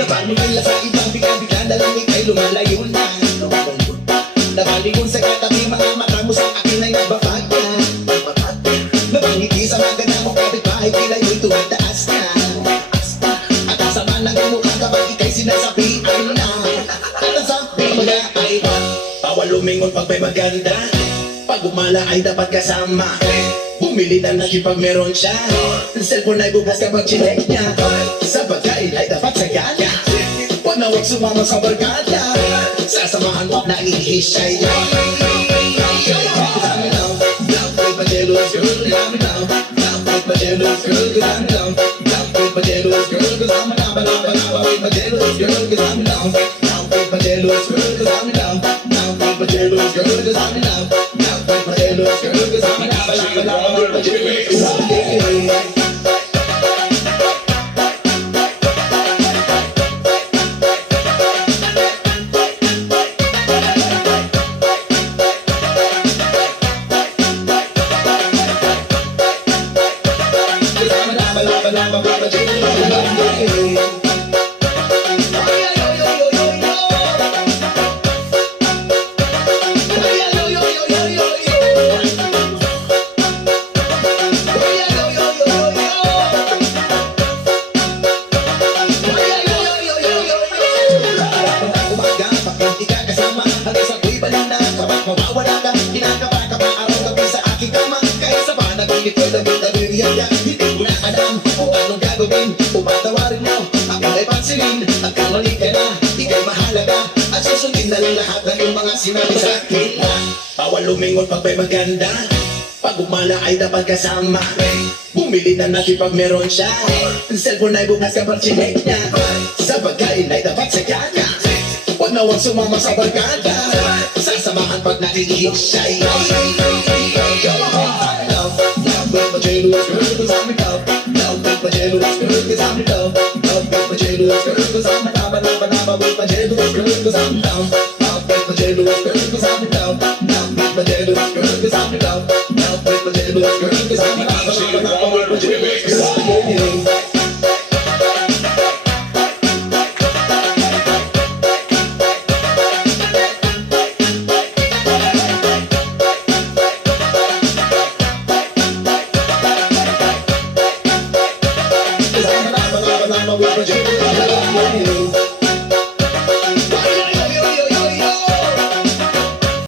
Napaano nila sa ibang bigla-bigla na lang ika'y lumalayo na. Nakalingon sa katabi mga mata mo sa akin ay nagbabagya. Napangiti sa maganda mo kapit-bahay kilay mo'y tumataas na. At ang sama ng mukha kapag ika'y sinasabihan na. At ang sabi mo na ay bawal lumingon pag may maganda. Pag umala ay dapat kasama. Bumili na natin pag meron siya. Cellphone ay bukas kapag chinek niya. Sa pagkain ay dapat sagana. Huwag na huwag sumama sa barkada. Sasamahan mo na ihisay. Pajeros girl, I'm down. Down with Pajeros girl, 'cause I'm down. Down with Pajeros girl, 'cause I'm down. Down with Pajeros girl, 'cause I'm down. Down with Pajeros girl, 'cause I'm down. Down with Pajeros girl, 'cause I'm down. Down with Pajeros girl, 'cause I'm down. Down with Pajeros girl. Hindi ko na alam kung anong gagawin. Upatawarin mo, aking ay pansinin. At kamali ka na, ika'y mahalaga. At susundin na lang lahat ng iyong mga sinabi sa akin. Bawal lumingon pag may maganda. Pag umala ay dapat kasama. Bumili na natin pag meron siya. Cellphone ay bukas kapag chinek niya. Sa pagkain ay dapat sagana. Huwag na huwag sumama sa barkada. Sasamahan pag nakikihisay. Pajeros girl, 'cause I'm down. Down with Pajeros girl, 'cause I'm down. Down with Pajeros girl, 'cause I'm down. Banaba with Pajeros girl, 'cause I'm down. Down with Pajeros girl, 'cause I'm down. Down with Pajeros girl, 'cause I'm down. Down with Pajeros girl, 'cause I'm down. Banaba with Pajeros girl. I'm a